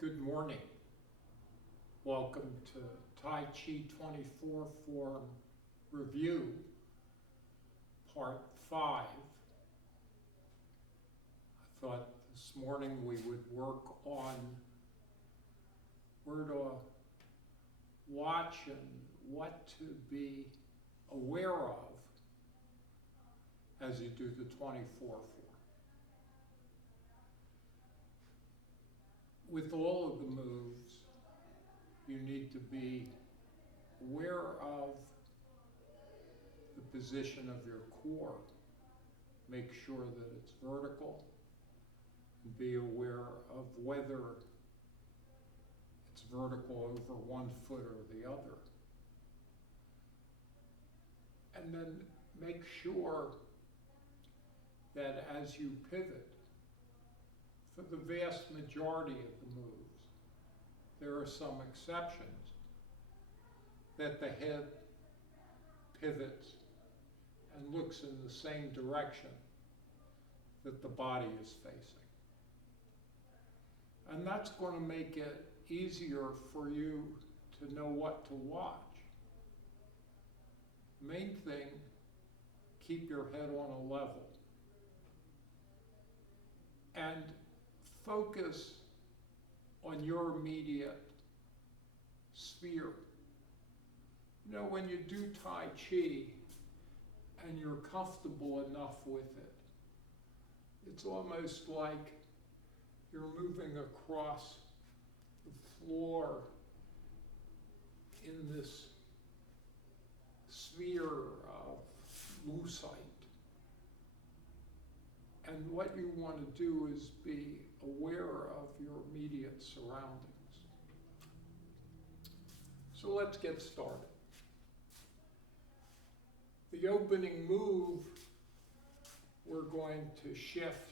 Good morning. Welcome to Tai Chi 24 Form Review, Part 5. I thought this morning we would work on where to watch and what to be aware of as you do the 24 form. With all of the moves, you need to be aware of the position of your core. Make sure that it's vertical, and be aware of whether it's vertical over one foot or the other. And then make sure that as you pivot, for the vast majority of the moves, there are some exceptions, that the head pivots and looks in the same direction that the body is facing. And that's going to make it easier for you to know what to watch. Main thing, keep your head on a level. And focus on your immediate sphere. You know, when you do Tai Chi and you're comfortable enough with it, it's almost like you're moving across the floor in this sphere of lucite. And what you want to do is be aware of your immediate surroundings. So let's get started. The opening move, we're going to shift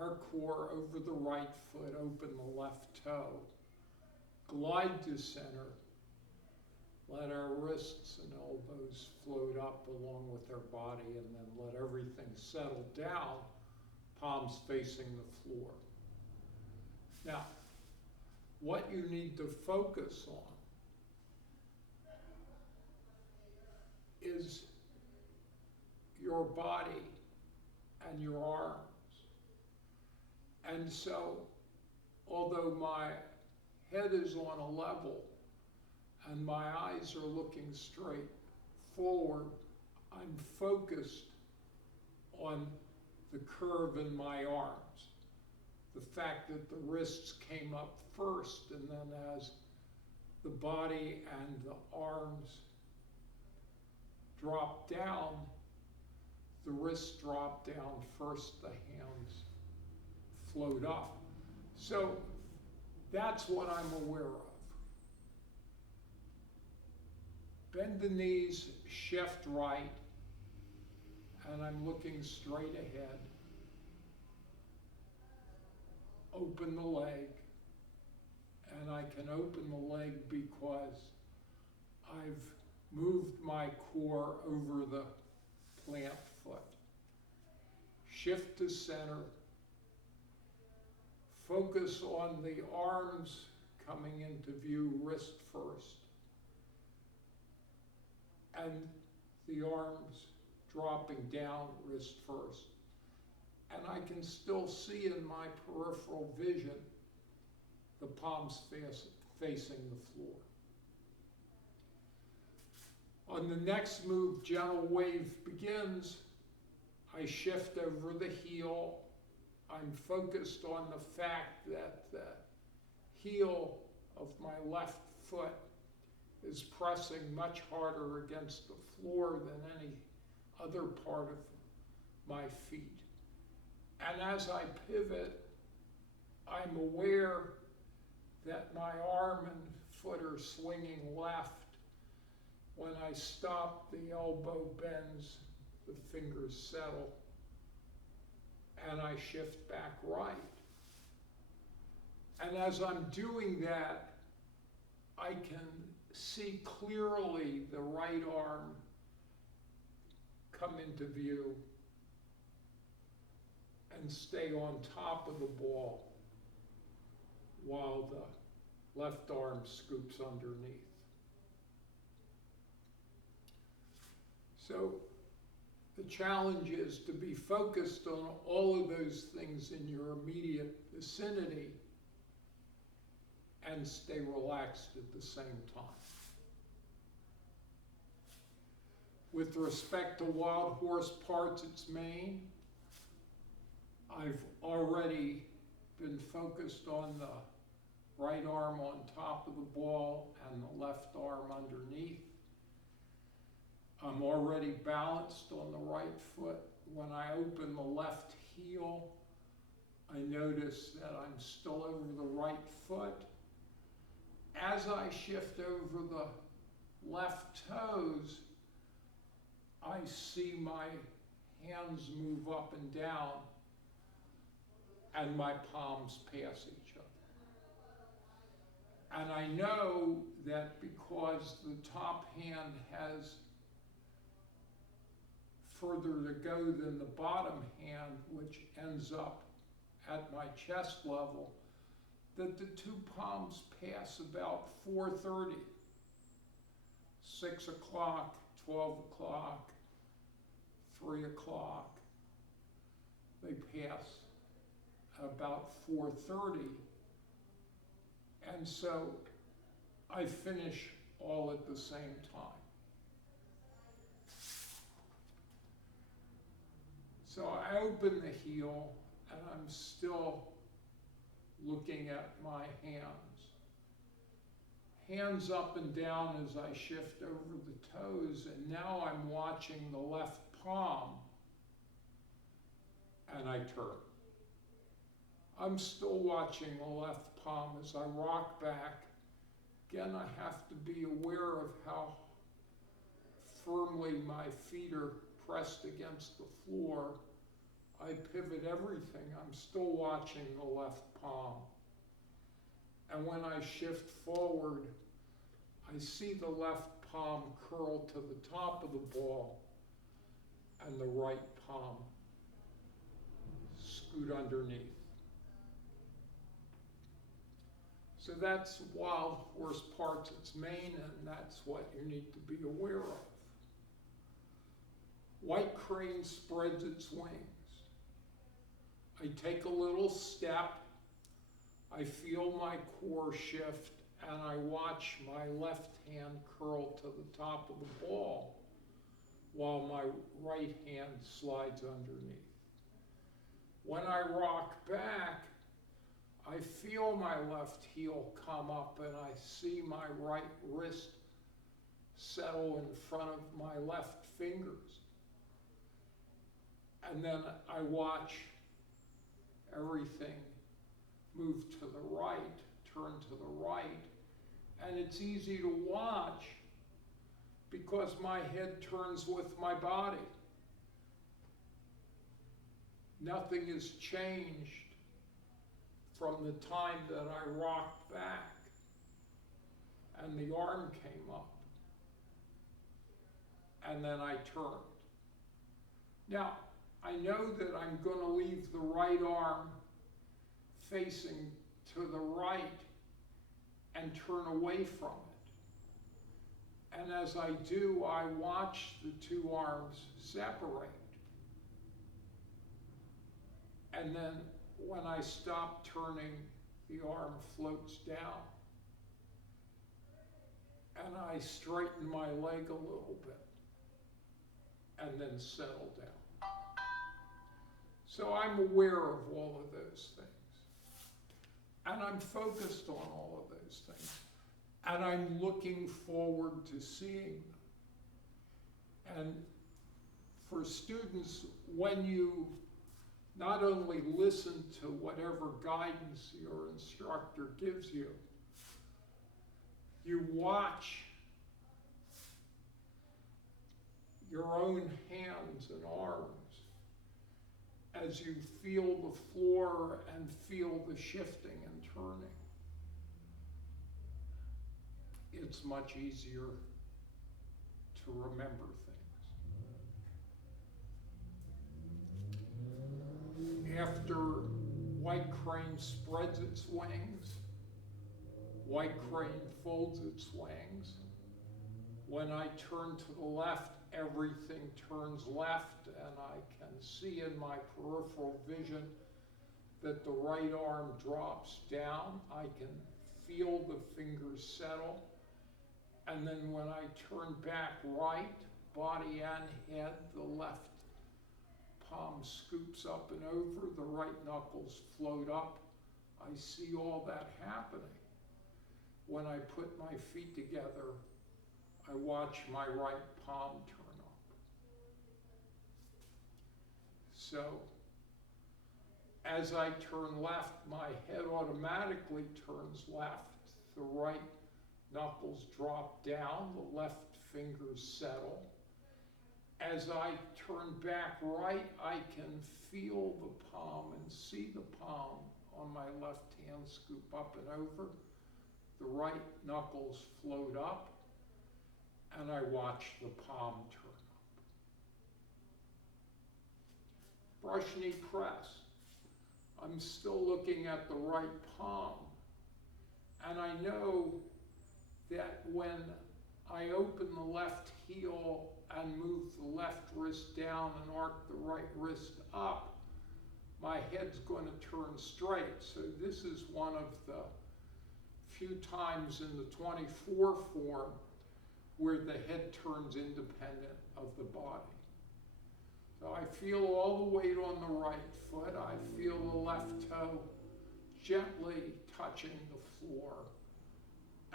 our core over the right foot, open the left toe, glide to center, let our wrists and elbows float up along with our body, and then let everything settle down, palms facing the floor. Now, what you need to focus on is your body and your arms. And so, although my head is on a level and my eyes are looking straight forward, I'm focused on the curve in my arms. The fact that the wrists came up first, and then as the body and the arms drop down, the wrists drop down first, the hands float up. So that's what I'm aware of. Bend the knees, shift right, and I'm looking straight ahead. Open the leg, and I can open the leg because I've moved my core over the plant foot. Shift to center. Focus on the arms coming into view, wrist first, and the arms dropping down, wrist first. And I can still see in my peripheral vision the palms facing the floor. On the next move, gentle wave begins. I shift over the heel. I'm focused on the fact that the heel of my left foot is pressing much harder against the floor than any other part of my feet. And as I pivot, I'm aware that my arm and foot are swinging left. When I stop, the elbow bends, the fingers settle, and I shift back right. And as I'm doing that, I can see clearly the right arm come into view and stay on top of the ball. while the left arm scoops underneath. So the challenge is to be focused on all of those things in your immediate vicinity and stay relaxed at the same time. With respect to wild horse parts its mane, I've already been focused on the right arm on top of the ball and the left arm underneath. I'm already balanced on the right foot. When I open the left heel, I notice that I'm still over the right foot. As I shift over the left toes, I see my hands move up and down and my palms pass each other. And I know that because the top hand has further to go than the bottom hand, which ends up at my chest level, that the two palms pass about 4:30, 6 o'clock, 12 o'clock, 3 o'clock. They pass about 4:30. And so I finish all at the same time. So I open the heel and I'm still looking at my hands. Hands up and down as I shift over the toes, and now I'm watching the left palm and I turn. I'm still watching the left palm as I rock back. Again, I have to be aware of how firmly my feet are pressed against the floor. I pivot everything. I'm still watching the left palm. And when I shift forward, I see the left palm curl to the top of the ball and the right palm scoot underneath. So that's wild horse parts its mane, and that's what you need to be aware of. White crane spreads its wings. I take a little step, I feel my core shift, and I watch my left hand curl to the top of the ball while my right hand slides underneath. When I rock back, I feel my left heel come up and I see my right wrist settle in front of my left fingers. And then I watch everything move to the right, turn to the right. And it's easy to watch because my head turns with my body. Nothing has changed from the time that I rocked back and the arm came up and then I turned. Now, I know that I'm going to leave the right arm facing to the right and turn away from it. And as I do, I watch the two arms separate. And then when I stop turning, the arm floats down. And I straighten my leg a little bit and then settle down. So I'm aware of all of those things. And I'm focused on all of those things. And I'm looking forward to seeing them. And for students, when you not only listen to whatever guidance your instructor gives you, you watch your own hands and arms as you feel the floor and feel the shifting and turning. It's much easier to remember things. After white crane spreads its wings, White crane folds its wings. When I turn to the left, everything turns left, and I can see in my peripheral vision that the right arm drops down. I can feel the fingers settle. And then when I turn back right, body and head, the left palm scoops up and over, the right knuckles float up. I see all that happening. When I put my feet together, I watch my right palm turn up. So, as I turn left, my head automatically turns left. The right knuckles drop down, the left fingers settle. As I turn back right, I can feel the palm and see the palm on my left hand scoop up and over. The right knuckles float up, and I watch the palm turn up. Brush knee press. I'm still looking at the right palm, and I know that when I open the left heel and move the left wrist down and arc the right wrist up, my head's going to turn straight. So this is one of the few times in the 24 form where the head turns independent of the body. So I feel all the weight on the right foot. I feel the left toe gently touching the floor.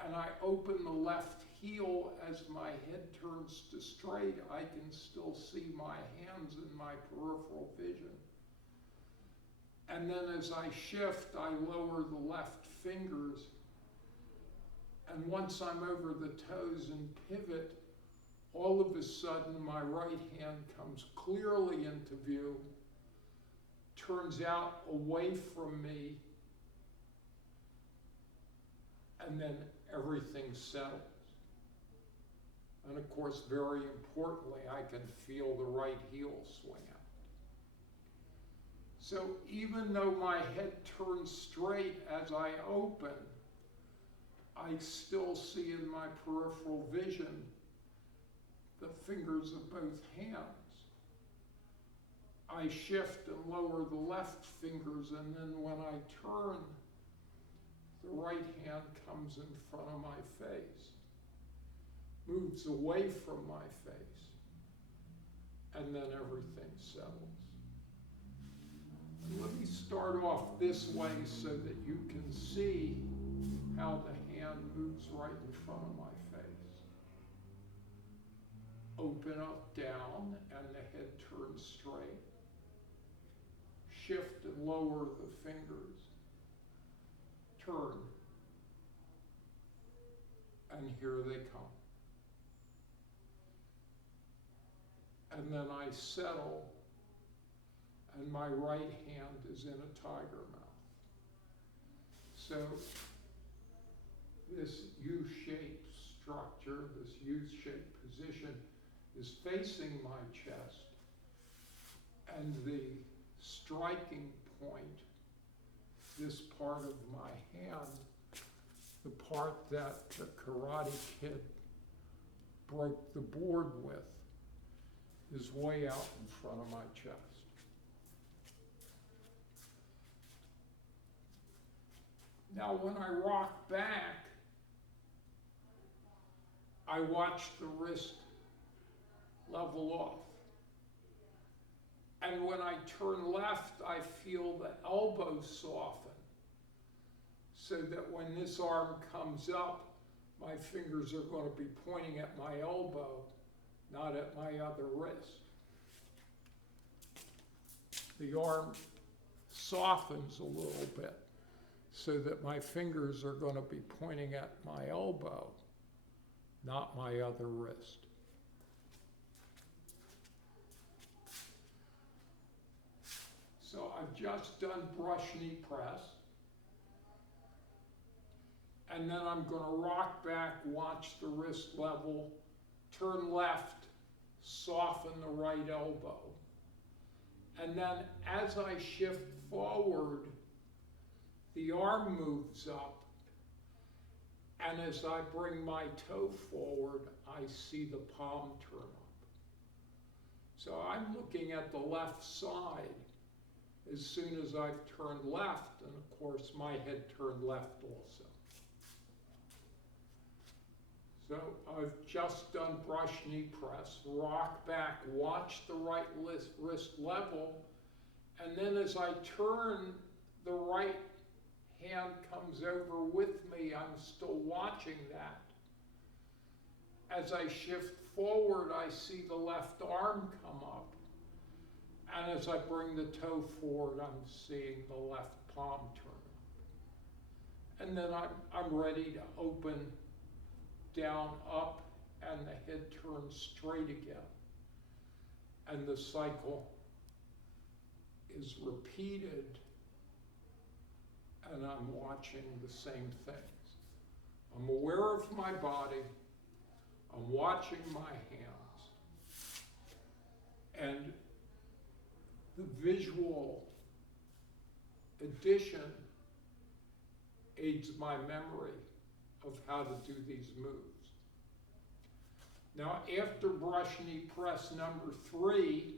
And I open the left heel as my head turns to straight. I can still see my hands in my peripheral vision. And then as I shift, I lower the left fingers. And once I'm over the toes and pivot, all of a sudden my right hand comes clearly into view, turns out away from me, and then everything settles. And of course, very importantly, I can feel the right heel swing out. So even though my head turns straight as I open, I still see in my peripheral vision the fingers of both hands. I shift and lower the left fingers, and then when I turn, the right hand comes in front of my face, moves away from my face, and then everything settles. And let me start off this way so that you can see how the hand moves right in front of my face. Open up, down, and the head turns straight. Shift and lower the fingers. Turn. And here they come. And then I settle, and my right hand is in a tiger mouth. So this U-shaped structure, this U-shaped position, is facing my chest, and the striking point, this part of my hand, the part that the Karate Kid broke the board with, is way out in front of my chest. Now when I rock back, I watch the wrist level off. And when I turn left, I feel the elbow soften, so that when this arm comes up, my fingers are going to be pointing at my elbow, not at my other wrist. The arm softens a little bit, so that my fingers are going to be pointing at my elbow, not my other wrist. So I've just done brush knee press. And then I'm going to rock back, watch the wrist level, turn left, soften the right elbow. And then as I shift forward, the arm moves up, And as I bring my toe forward, I see the palm turn up. So I'm looking at the left side as soon as I've turned left, and of course my head turned left also. So I've just done brush knee press, rock back, watch the right wrist level, and then as I turn, the right hand comes over with me. I'm still watching that. As I shift forward, I see the left arm come up. And as I bring the toe forward, I'm seeing the left palm turn up. And then I'm ready to open down, up, and the head turns straight again. And the cycle is repeated, and I'm watching the same things. I'm aware of my body, I'm watching my hands, and the visual addition aids my memory of how to do these moves. Now, after brush knee press number 3,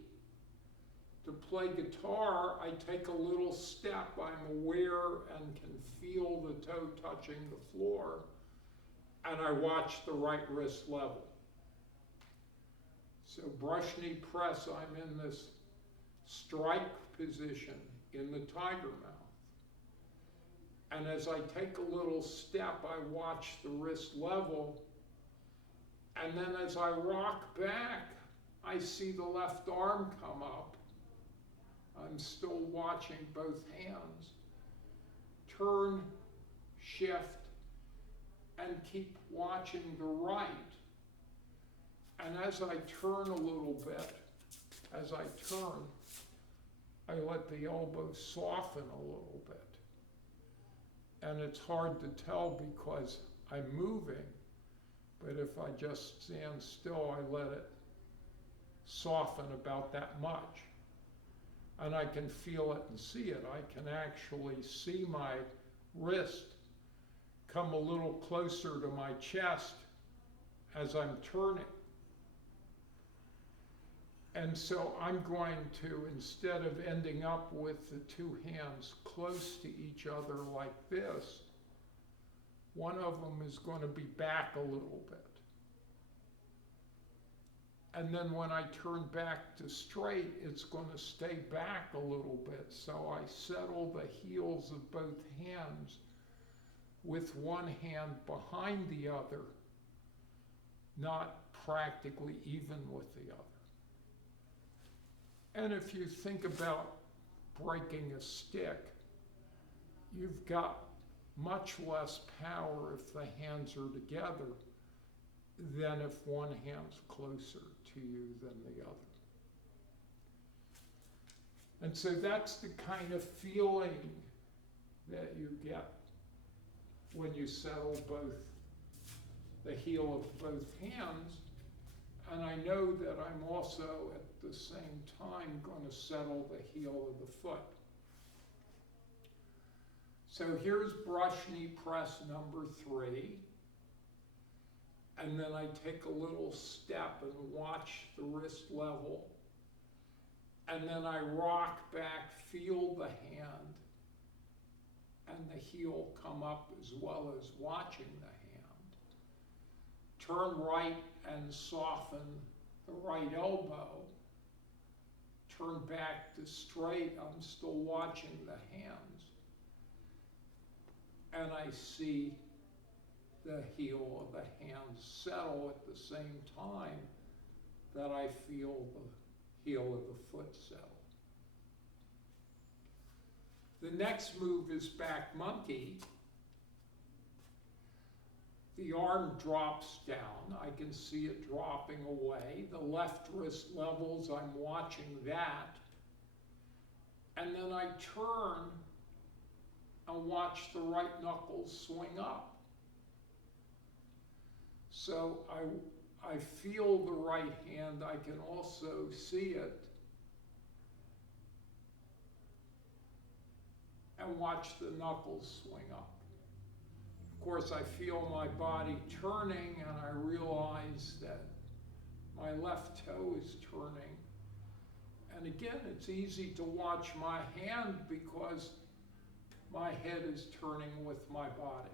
to play guitar, I take a little step. I'm aware and can feel the toe touching the floor, and I watch the right wrist level. So brush knee press, I'm in this strike position in the tiger mouth. And as I take a little step, I watch the wrist level. And then as I rock back, I see the left arm come up. I'm still watching both hands. Turn, shift, and keep watching the right. And as I turn a little bit, as I turn, I let the elbow soften a little bit. And it's hard to tell because I'm moving, but if I just stand still, I let it soften about that much. And I can feel it and see it. I can actually see my wrist come a little closer to my chest as I'm turning. And so I'm going to, instead of ending up with the two hands close to each other like this, one of them is going to be back a little bit. And then when I turn back to straight, it's going to stay back a little bit. So I settle the heels of both hands with one hand behind the other, not practically even with the other. And if you think about breaking a stick, you've got much less power if the hands are together than if one hand's closer to you than the other. And so that's the kind of feeling that you get when you settle both the heel of both hands. And I know that I'm also at the same time going to settle the heel of the foot. So here's brush knee press number 3. And then I take a little step and watch the wrist level. And then I rock back, feel the hand, and the heel come up as well as watching the hand. Turn right and soften the right elbow. Turn back to straight, I'm still watching the hands. And I see the heel of the hand settle at the same time that I feel the heel of the foot settle. The next move is back monkey. The arm drops down. I can see it dropping away. The left wrist levels, I'm watching that. And then I turn and watch the right knuckles swing up. So I feel the right hand. I can also see it. And watch the knuckles swing up. Of course, I feel my body turning, and I realize that my left toe is turning. And again, it's easy to watch my hand because my head is turning with my body.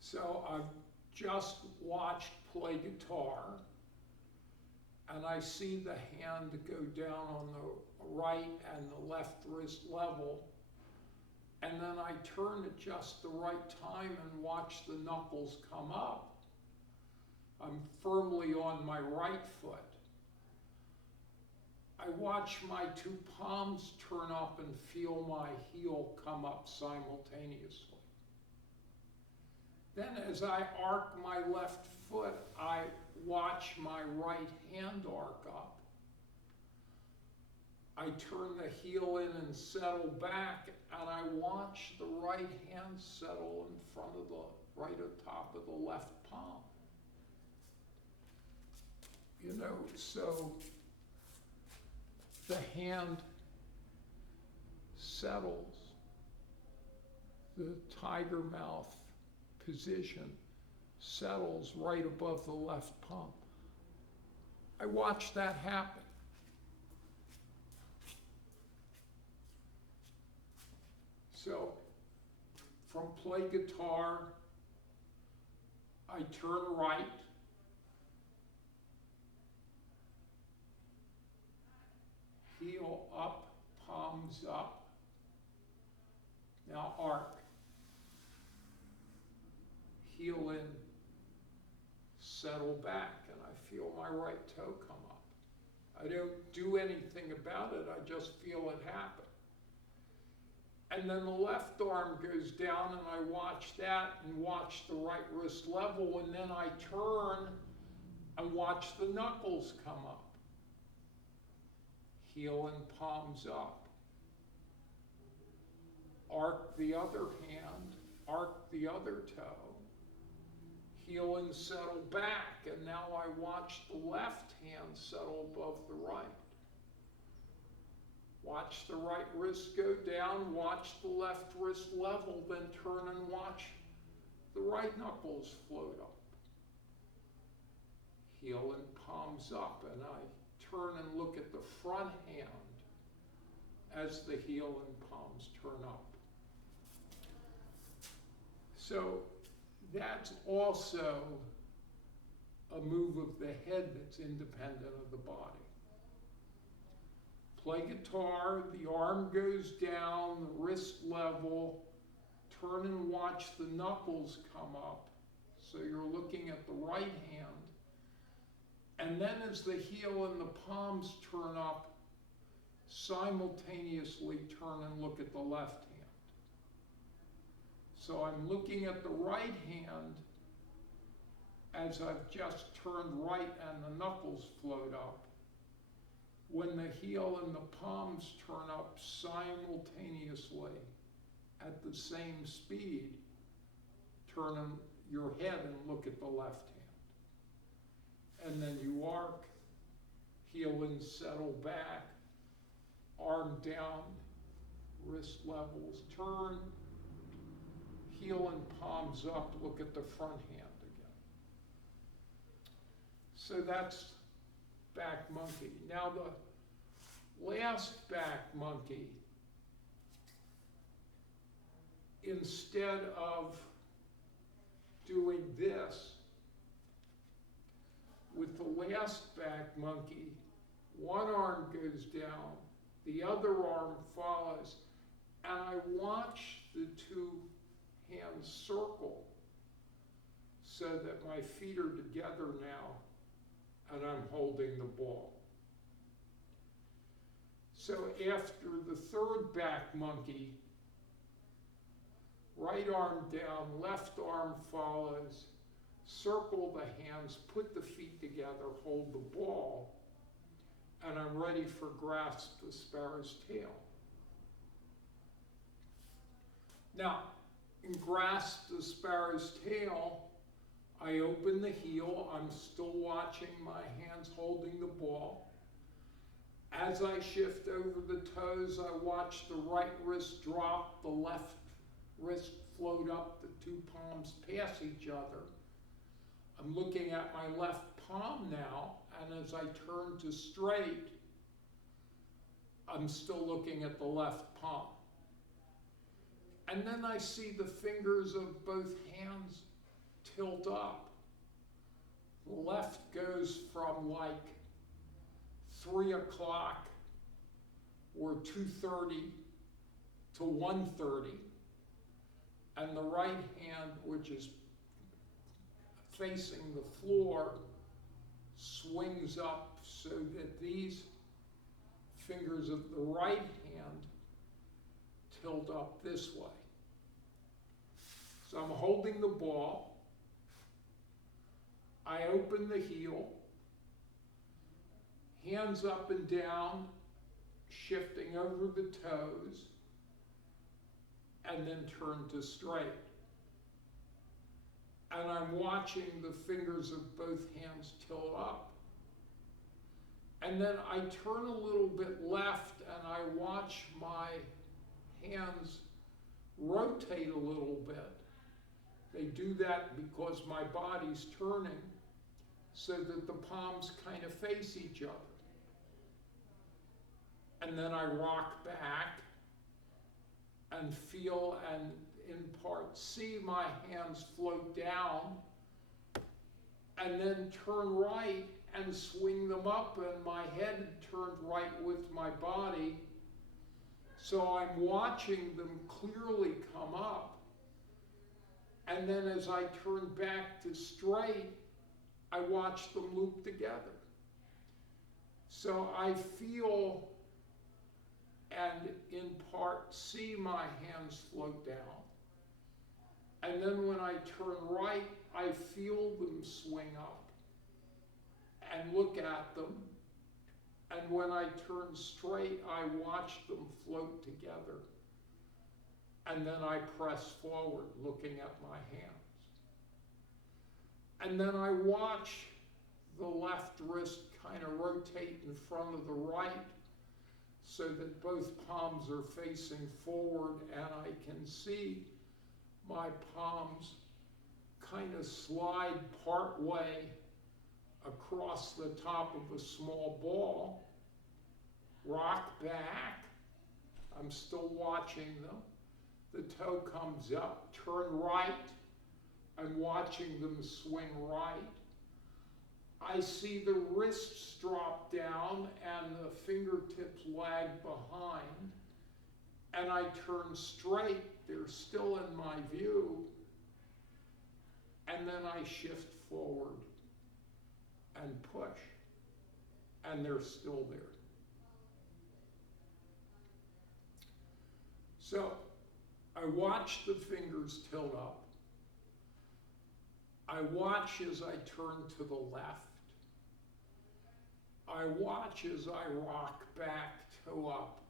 So I've just watched play guitar, and I see the hand go down on the right and the left wrist level, and then I turn at just the right time and watch the knuckles come up. I'm firmly on my right foot. I watch my two palms turn up and feel my heel come up simultaneously. Then as I arc my left foot, I watch my right hand arc up. I turn the heel in and settle back, and I watch the right hand settle in front of the right atop of the left palm. You know, so the hand settles, the tiger mouth position settles right above the left palm. I watch that happen. So, from play guitar, I turn right, heel up, palms up. Now arc. Heel in, settle back, and I feel my right toe come up. I don't do anything about it, I just feel it happen. And then the left arm goes down, and I watch that and watch the right wrist level, and then I turn and watch the knuckles come up. Heel and palms up. Arc the other hand, arc the other toe. Heel and settle back, and now I watch the left hand settle above the right. Watch the right wrist go down, watch the left wrist level, then turn and watch the right knuckles float up. Heel and palms up, and I turn and look at the front hand as the heel and palms turn up. So that's also a move of the head that's independent of the body. Play guitar, the arm goes down, the wrist level, turn and watch the knuckles come up. So you're looking at the right hand. And then as the heel and the palms turn up, simultaneously turn and look at the left hand. So I'm looking at the right hand as I've just turned right and the knuckles float up. When the heel and the palms turn up simultaneously at the same speed, turn your head and look at the left hand. And then you arc, heel and settle back, arm down, wrist levels, turn, heel and palms up, look at the front hand again. So that's back monkey. Now the last back monkey, instead of doing this, with the last back monkey, one arm goes down, the other arm follows, and I watch the two hands circle so that my feet are together now and I'm holding the ball. So after the third back monkey, right arm down, left arm follows, circle the hands, put the feet together, hold the ball, and I'm ready for grasp the sparrow's tail. Now, in grasp the sparrow's tail, I open the heel, I'm still watching my hands holding the ball, As I shift over the toes, I watch the right wrist drop, the left wrist float up, the two palms pass each other. I'm looking at my left palm now, and as I turn to straight, I'm still looking at the left palm. And then I see the fingers of both hands tilt up. The left goes from like 3 o'clock or 2:30 to 1:30, and the right hand, which is facing the floor, swings up so that these fingers of the right hand tilt up this way. So I'm holding the ball. I open the heel, hands up and down, shifting over the toes, and then turn to straight. And I'm watching the fingers of both hands tilt up. And then I turn a little bit left and I watch my hands rotate a little bit. They do that because my body's turning so that the palms kind of face each other. And then I rock back and feel and in part see my hands float down, and then turn right and swing them up, and my head turned right with my body. So I'm watching them clearly come up. And then as I turn back to straight, I watch them loop together. So I feel and in part see my hands float down. And then when I turn right, I feel them swing up and look at them. And when I turn straight, I watch them float together. And then I press forward, looking at my hands. And then I watch the left wrist kind of rotate in front of the right so that both palms are facing forward, and I can see my palms kind of slide part way across the top of a small ball, rock back. I'm still watching them. The toe comes up, turn right. I'm watching them swing right. I see the wrists drop down and the fingertips lag behind. And I turn straight. They're still in my view. And then I shift forward and push. And they're still there. So I watch the fingers tilt up. I watch as I turn to the left. I watch as I rock back, toe up,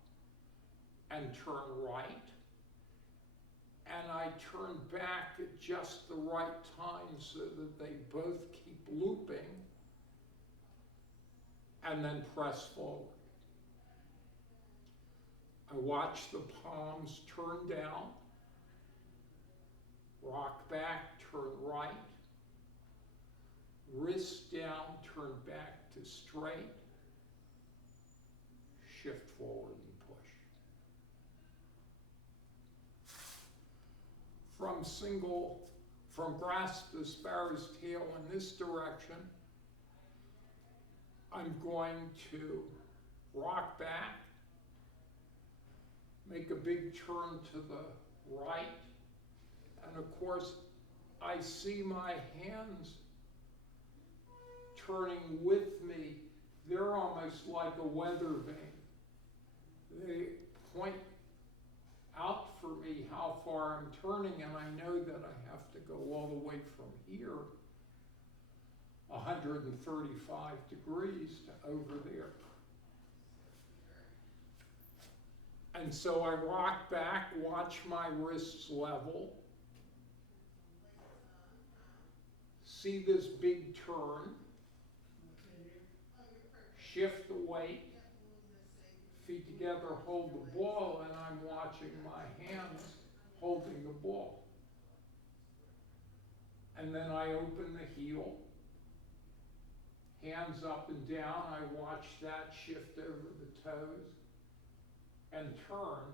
and turn right. And I turn back at just the right time so that they both keep looping, and then press forward. I watch the palms turn down, rock back, turn right, wrist down, turn back to straight, shift forward and push. From grasp the sparrow's tail in this direction, I'm going to rock back, make a big turn to the right, and of course, I see my hands turning with me. They're almost like a weather vane. They point out for me how far I'm turning, and I know that I have to go all the way from here 135 degrees to over there. And so I rock back, watch my wrists level, see this big turn, shift the weight, feet together, hold the ball, and I'm watching my hands holding the ball. And then I open the heel, hands up and down, I watch that shift over the toes and turn.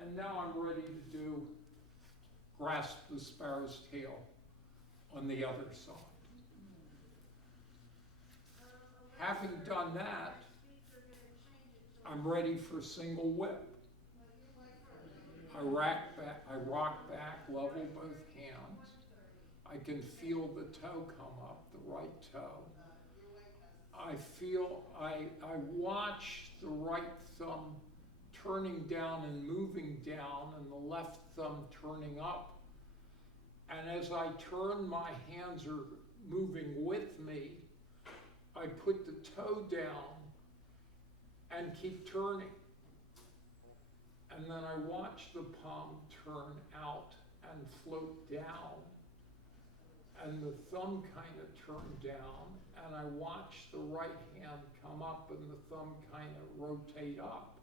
And now I'm ready to do grasp the sparrow's tail on the other side. Having done that, I'm ready for single whip. I rock back, level both hands. I can feel the toe come up, the right toe. I watch the right thumb turning down and moving down and the left thumb turning up. And as I turn, my hands are moving with me. I put the toe down and keep turning. And then I watch the palm turn out and float down. And the thumb kind of turn down, and I watch the right hand come up and the thumb kind of rotate up.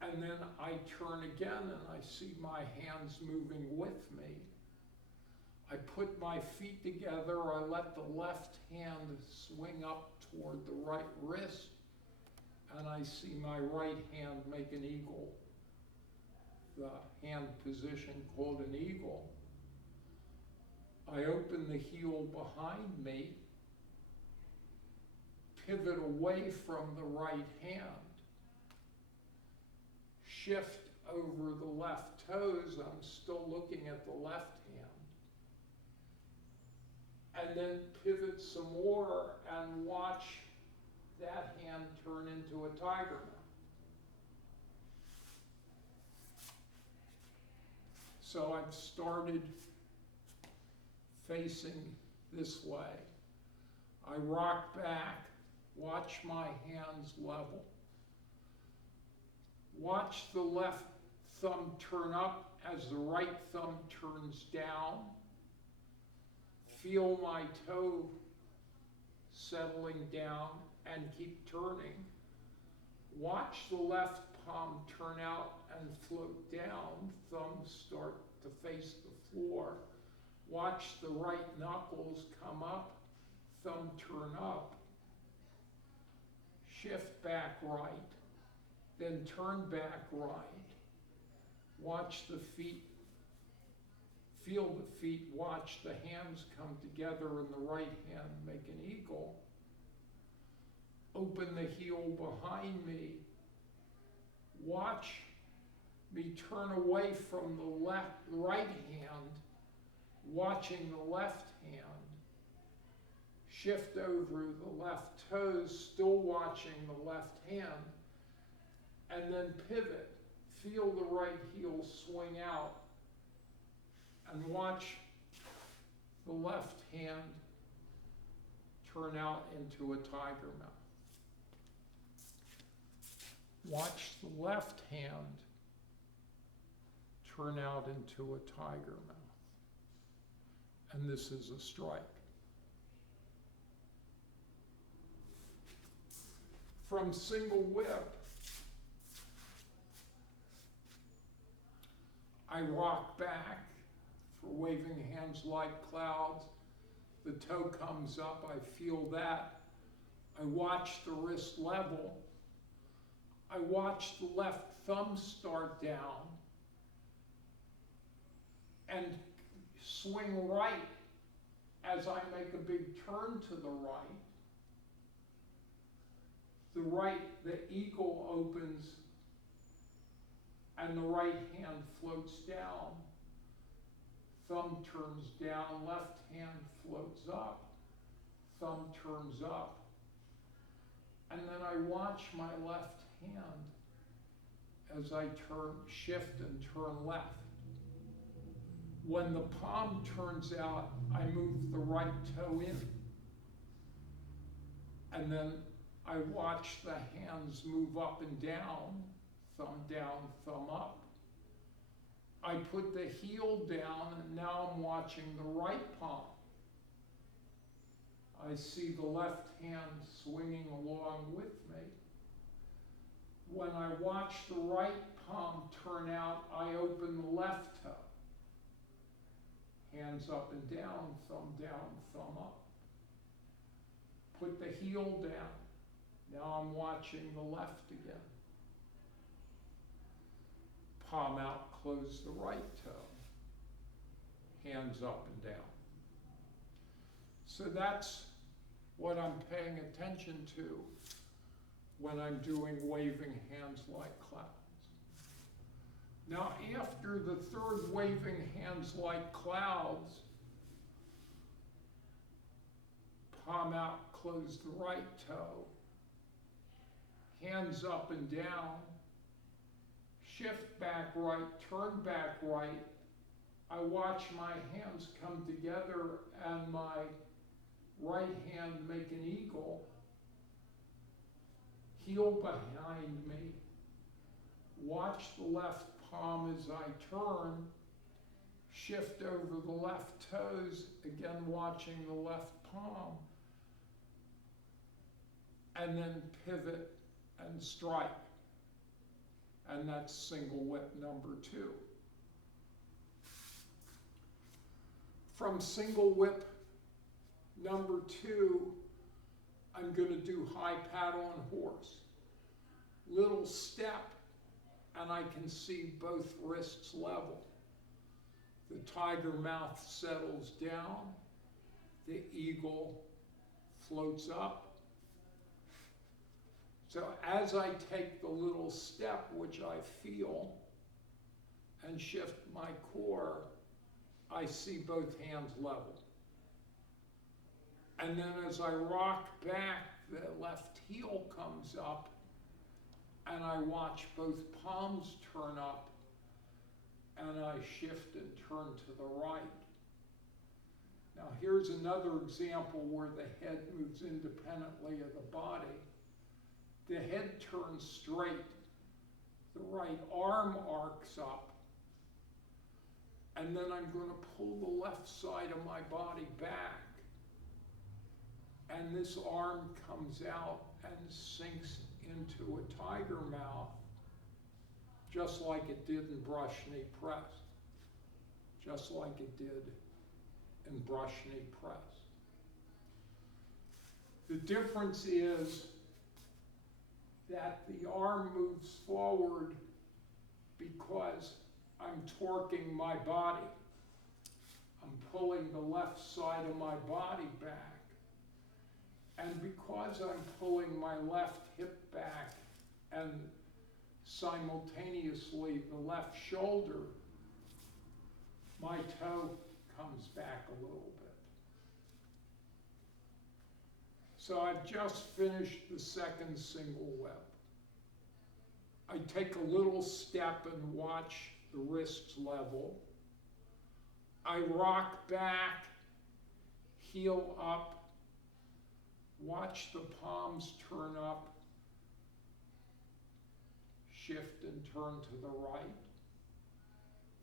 And then I turn again and I see my hands moving with me. I put my feet together, I let the left hand swing up toward the right wrist, and I see my right hand make an eagle, the hand position called an eagle. I open the heel behind me, pivot away from the right hand, shift over the left toes, I'm still looking at the left hand, and then pivot some more and watch that hand turn into a tiger mouth. So I've started facing this way. I rock back, watch my hands level. Watch the left thumb turn up as the right thumb turns down. Feel my toe settling down and keep turning. Watch the left palm turn out and float down. Thumbs start to face the floor. Watch the right knuckles come up, thumb turn up. Shift back right, then turn back right. Watch the feet, feel the feet, watch the hands come together and the right hand make an eagle. Open the heel behind me. Watch me turn away from the right hand, watching the left hand. Shift over the left toes, still watching the left hand. And then pivot. Feel the right heel swing out. And watch the left hand turn out into a tiger mouth. Watch the left hand turn out into a tiger mouth. And this is a strike. From single whip, I rock back for waving hands like clouds. The toe comes up, I feel that. I watch the wrist level. I watch the left thumb start down and swing right as I make a big turn to the right. The eagle opens and the right hand floats down. Thumb turns down, left hand floats up. Thumb turns up. And then I watch my left hand as I shift and turn left. When the palm turns out, I move the right toe in. And then I watch the hands move up and down, thumb up. I put the heel down, and now I'm watching the right palm. I see the left hand swinging along with me. When I watch the right palm turn out, I open the left toe. Hands up and down, thumb up. Put the heel down. Now I'm watching the left again. Palm out, close the right toe. Hands up and down. So that's what I'm paying attention to when I'm doing waving hands like clouds. Now, after the third waving hands like clouds, palm out, close the right toe, hands up and down, shift back right, turn back right. I watch my hands come together and my right hand make an eagle, heel behind me, watch the left palm as I turn, shift over the left toes, again watching the left palm, and then pivot and strike. And that's single whip number 2. From single whip number 2, I'm going to do high paddle and horse. Little step, and I can see both wrists level. The tiger mouth settles down, the eagle floats up. So as I take the little step, which I feel, and shift my core, I see both hands level. And then as I rock back, the left heel comes up, and I watch both palms turn up, and I shift and turn to the right. Now here's another example where the head moves independently of the body. The head turns straight, the right arm arcs up, and then I'm going to pull the left side of my body back, and this arm comes out and sinks into a tiger mouth, just like it did in brush knee press, just like it did in brush knee press. The difference is that the arm moves forward because I'm torquing my body. I'm pulling the left side of my body back. And because I'm pulling my left hip back and simultaneously the left shoulder, my toe comes back a little bit. So I've just finished the second single whip. I take a little step and watch the wrists level. I rock back, heel up, watch the palms turn up, shift and turn to the right.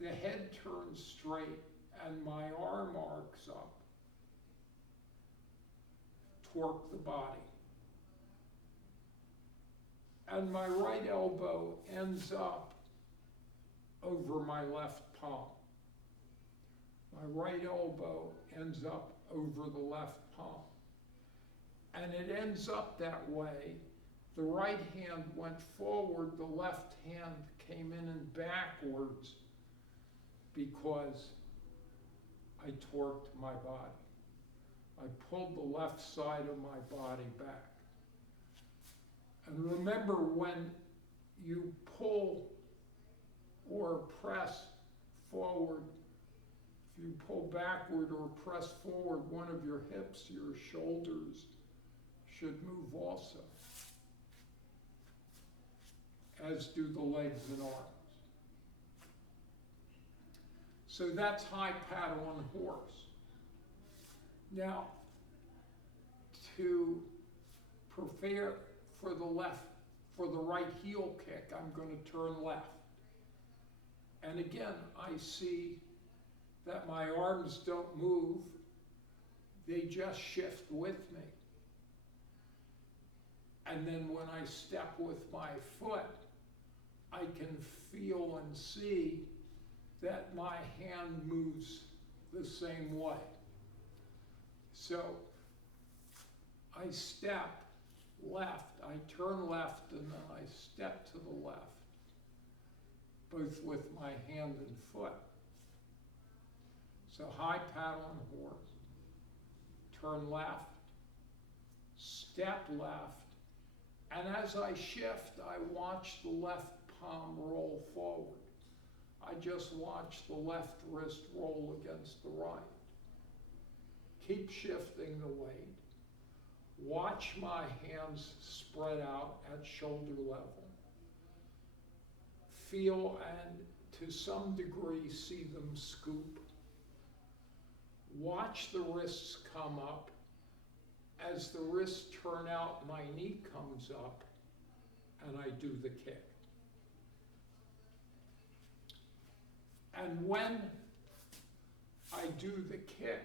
The head turns straight and my arm arcs up. Torque the body. And my right elbow ends up over my left palm. My right elbow ends up over the left palm. And it ends up that way. The right hand went forward, the left hand came in and backwards because I torqued my body. I pulled the left side of my body back. And remember, when you pull or press forward, if you pull backward or press forward, one of your hips, your shoulders, should move also, as do the legs and arms. So that's high paddle and horse. Now, to prepare for the right heel kick, I'm going to turn left. And again, I see that my arms don't move. They just shift with me. And then when I step with my foot, I can feel and see that my hand moves the same way. So I step left, I turn left, and then I step to the left, both with my hand and foot. So high paddle and horse, turn left, step left, and as I shift, I watch the left palm roll forward. I just watch the left wrist roll against the right. Keep shifting the weight. Watch my hands spread out at shoulder level. Feel and to some degree see them scoop. Watch the wrists come up. As the wrists turn out, my knee comes up and I do the kick. And when I do the kick,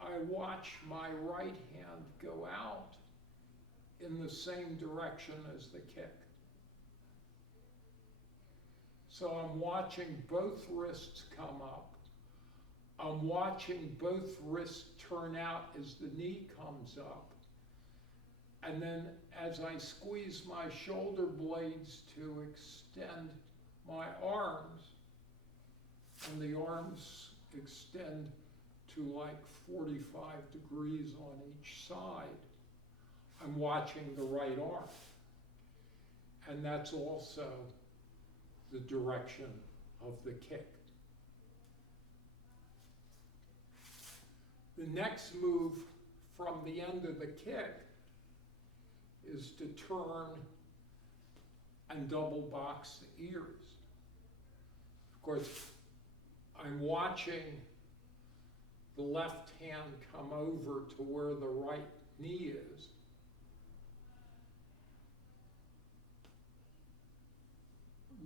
I watch my right hand go out in the same direction as the kick. So I'm watching both wrists come up. I'm watching both wrists turn out as the knee comes up. And then as I squeeze my shoulder blades to extend my arms, and the arms extend to like 45 degrees on each side, I'm watching the right arm. And that's also the direction of the kick. The next move from the end of the kick is to turn and double box the ears. Of course, I'm watching the left hand come over to where the right knee is.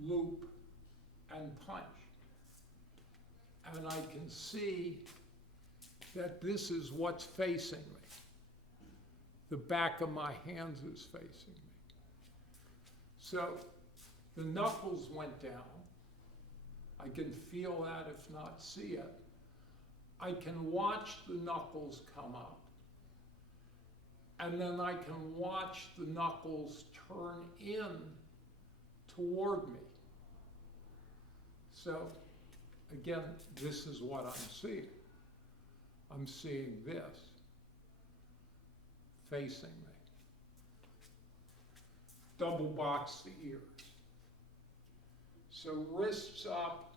Loop and punch. And I can see that this is what's facing me. The back of my hands is facing me. So the knuckles went down. I can feel that, if not see it. I can watch the knuckles come up. And then I can watch the knuckles turn in toward me. So, again, this is what I'm seeing. I'm seeing this facing me. Double box the ears. So wrists up,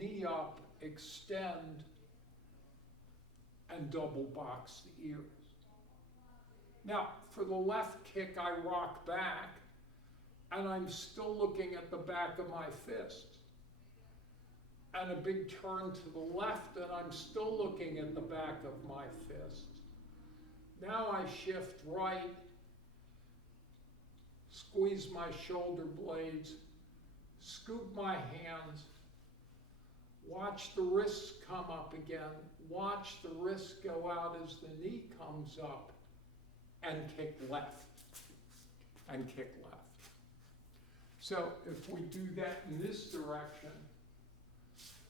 knee up, extend, and double box the ears. Now, for the left kick, I rock back, and I'm still looking at the back of my fist. And a big turn to the left, and I'm still looking at the back of my fist. Now I shift right, squeeze my shoulder blades, scoop my hands, watch the wrists come up again, watch the wrists go out as the knee comes up, and kick left, and kick left. So if we do that in this direction,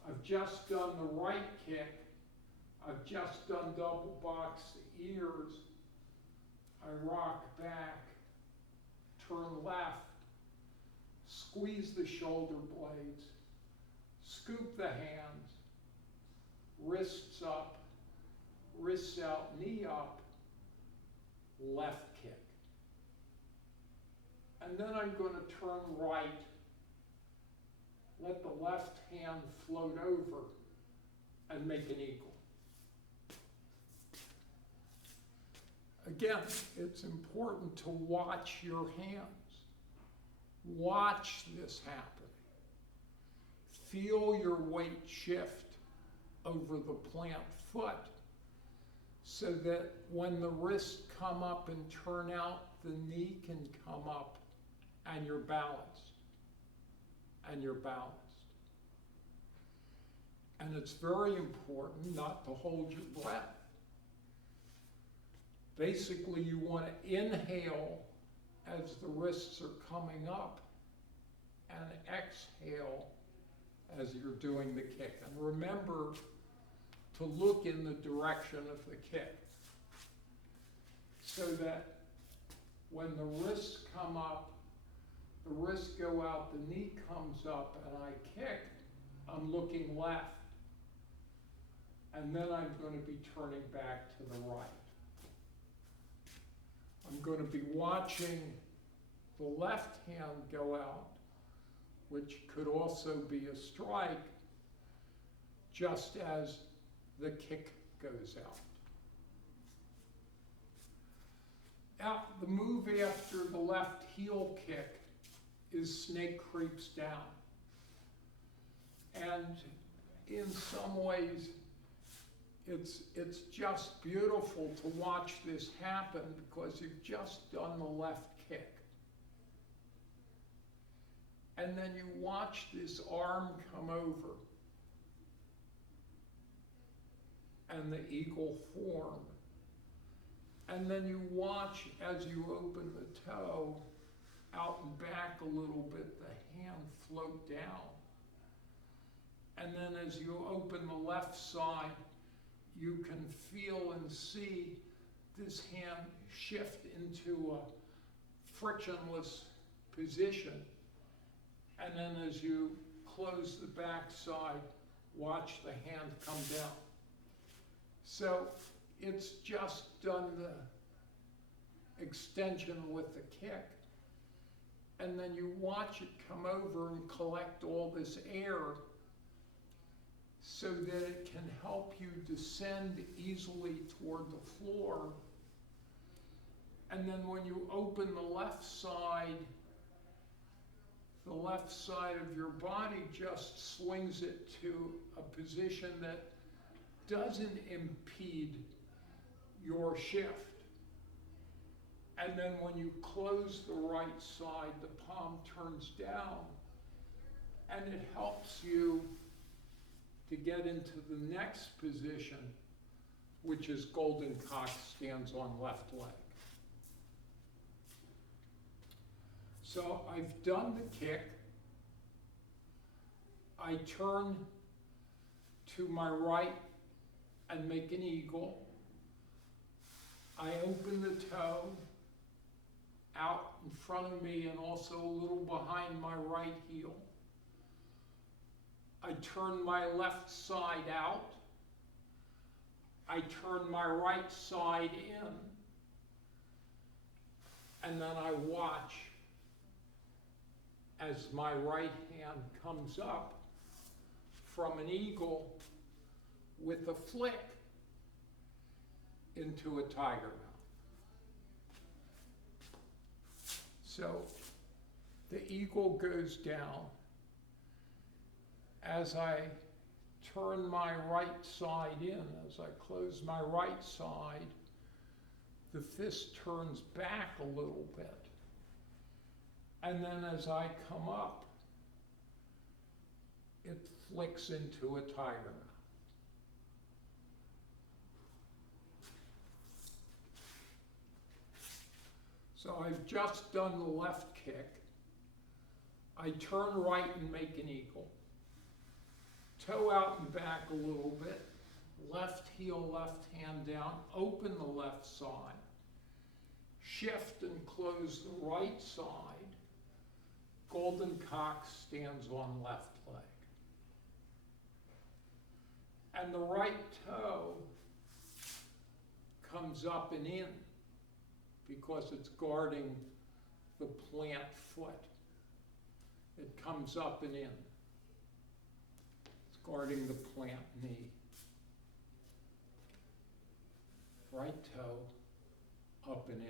I've just done the right kick, I've just done double box the ears, I rock back, turn left, squeeze the shoulder blades, scoop the hands, wrists up, wrists out, knee up, left kick. And then I'm going to turn right, let the left hand float over, and make an eagle. Again, it's important to watch your hands. Watch this happen. Feel your weight shift over the plant foot so that when the wrists come up and turn out, the knee can come up and you're balanced. And you're balanced. And it's very important not to hold your breath. Basically, you want to inhale as the wrists are coming up and exhale as you're doing the kick. And remember to look in the direction of the kick so that when the wrists come up, the wrists go out, the knee comes up, and I kick, I'm looking left. And then I'm going to be turning back to the right. I'm going to be watching the left hand go out, which could also be a strike, just as the kick goes out. Now, the move after the left heel kick is snake creeps down. And in some ways, it's just beautiful to watch this happen because you've just done the left kick. And then you watch this arm come over and the eagle form. And then you watch as you open the toe out and back a little bit, the hand float down. And then as you open the left side, you can feel and see this hand shift into a frictionless position. And then as you close the back side, watch the hand come down. So it's just done the extension with the kick. And then you watch it come over and collect all this air so that it can help you descend easily toward the floor. And then when you open the left side of your body just swings it to a position that doesn't impede your shift. And then when you close the right side, the palm turns down, and it helps you to get into the next position, which is golden cock stands on left leg. So I've done the kick. I turn to my right and make an eagle. I open the toe out in front of me and also a little behind my right heel. I turn my left side out. I turn my right side in. And then I watch as my right hand comes up from an eagle with a flick into a tiger mouth. So the eagle goes down. As I turn my right side in, as I close my right side, the fist turns back a little bit. And then as I come up, it flicks into a tiger mouth. So I've just done the left kick. I turn right and make an eagle. Toe out and back a little bit. Left heel, left hand down. Open the left side. Shift and close the right side. Golden cock stands on left leg. And the right toe comes up and in because it's guarding the plant foot. It comes up and in. It's guarding the plant knee. Right toe up and in.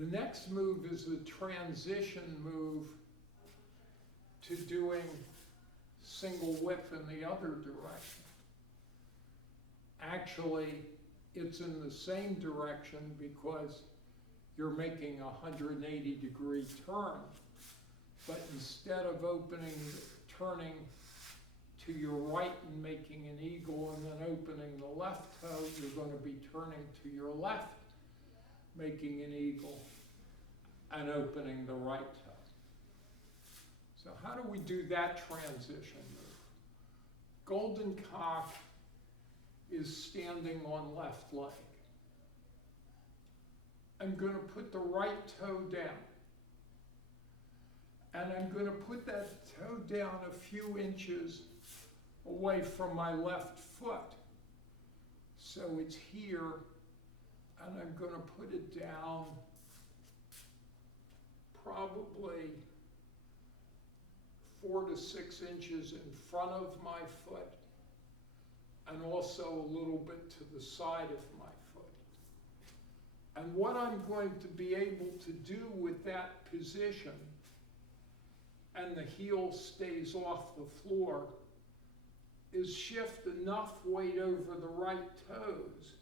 The next move is the transition move to doing single whip in the other direction. Actually, it's in the same direction because you're making a 180-degree turn. but instead of turning to your right and making an eagle and then opening the left toe, you're going to be turning to your left, making an eagle, and opening the right toe. So how do we do that transition move? Golden cock is standing on left leg. I'm going to put the right toe down. And I'm going to put that toe down a few inches away from my left foot. So it's here, and I'm going to put it down probably 4 to 6 inches in front of my foot, and also a little bit to the side of my foot. And what I'm going to be able to do with that position, and the heel stays off the floor, is shift enough weight over the right toes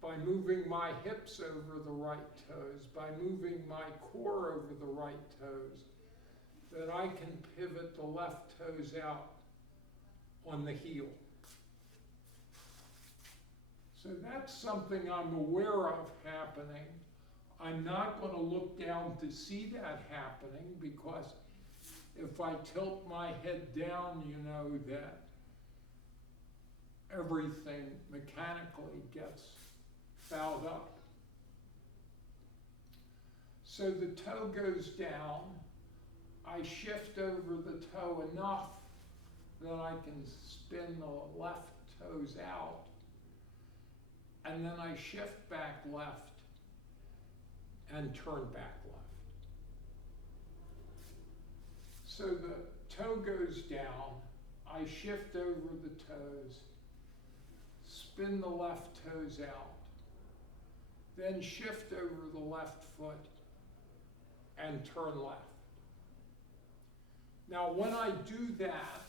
by moving my hips over the right toes, by moving my core over the right toes, that I can pivot the left toes out on the heel. So that's something I'm aware of happening. I'm not going to look down to see that happening, because if I tilt my head down, you know that everything mechanically gets fouled up. So the toe goes down. I shift over the toe enough that I can spin the left toes out, and then I shift back left and turn back left. So the toe goes down, I shift over the toes, spin the left toes out, then shift over the left foot and turn left. Now when I do that,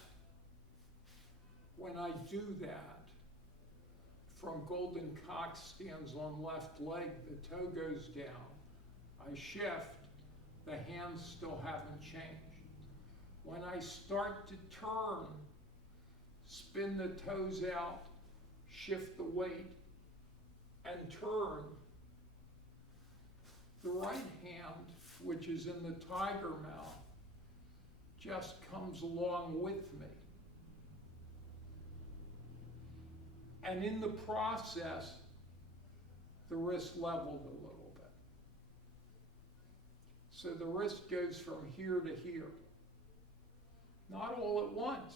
from golden cock stands on left leg, the toe goes down, I shift, the hands still haven't changed. When I start to turn, spin the toes out, shift the weight, and turn, the right hand, which is in the tiger mouth, just comes along with me. And in the process, the wrist leveled a little bit. So the wrist goes from here to here. Not all at once,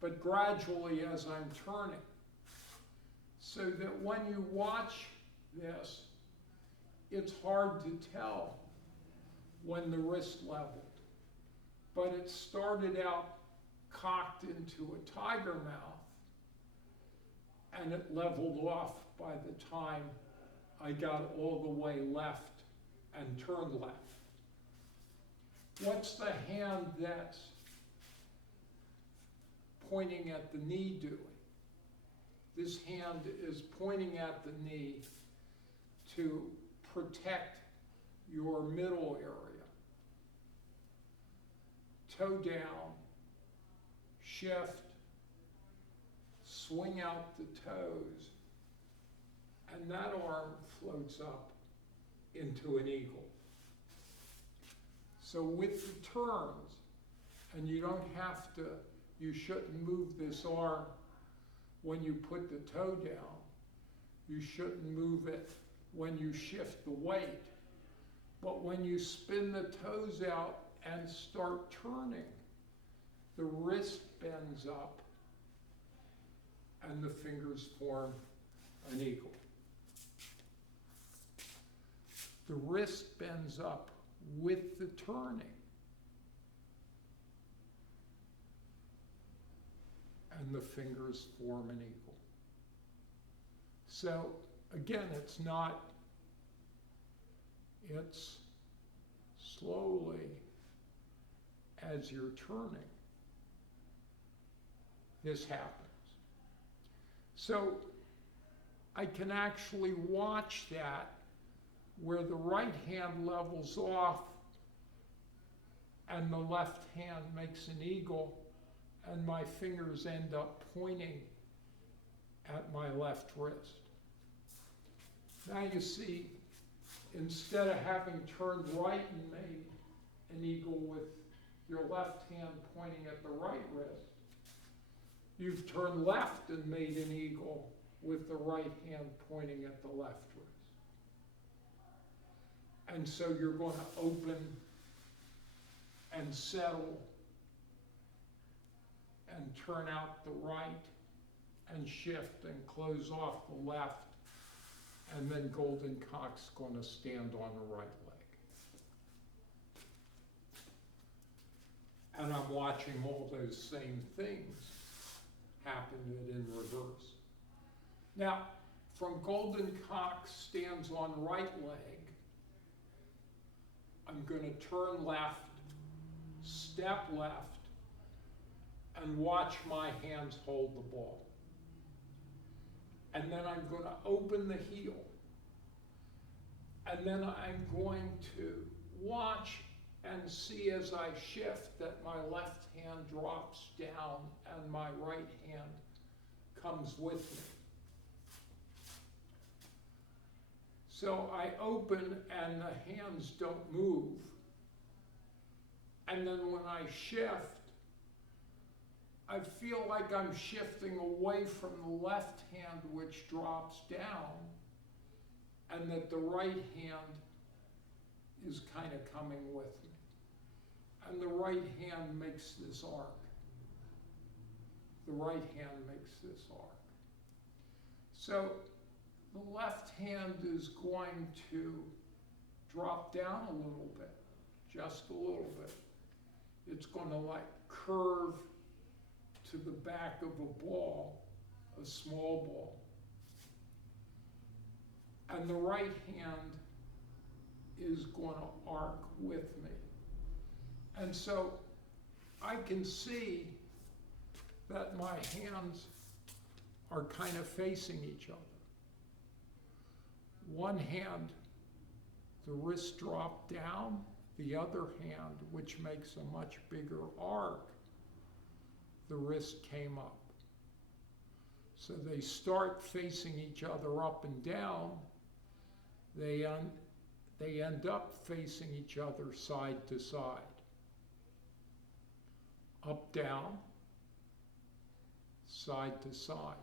but gradually as I'm turning. So that when you watch this, it's hard to tell when the wrist leveled. But it started out cocked into a tiger mouth, and it leveled off by the time I got all the way left and turned left. What's the hand that's pointing at the knee doing? This hand is pointing at the knee to protect your middle area. Toe down, shift, swing out the toes, and that arm floats up into an eagle. So with the turns, and you don't have to, you shouldn't move this arm when you put the toe down. You shouldn't move it when you shift the weight. But when you spin the toes out and start turning, the wrist bends up and the fingers form an eagle. The wrist bends up with the turning, and the fingers form an eagle. So again, it's slowly as you're turning, this happens. So I can actually watch that where the right hand levels off and the left hand makes an eagle, and my fingers end up pointing at my left wrist. Now you see, instead of having turned right and made an eagle with your left hand pointing at the right wrist, you've turned left and made an eagle with the right hand pointing at the left wrist. And so you're going to open and settle and turn out the right and shift and close off the left, and then Golden Cock's going to stand on the right leg. And I'm watching all those same things happen in reverse. Now, from Golden Cock stands on right leg, I'm going to turn left, step left, and watch my hands hold the ball. And then I'm going to open the heel. And then I'm going to watch and see as I shift that my left hand drops down and my right hand comes with me. So I open and the hands don't move. And then when I shift, I feel like I'm shifting away from the left hand, which drops down, and that the right hand is kind of coming with me. And the right hand makes this arc. The right hand makes this arc. So the left hand is going to drop down a little bit, just a little bit. It's going to like curve to the back of a ball, a small ball. And the right hand is going to arc with me. And so I can see that my hands are kind of facing each other. One hand, the wrist dropped down. The other hand, which makes a much bigger arc, the wrist came up. So they start facing each other up and down. They end up facing each other side to side. Up, down, side to side.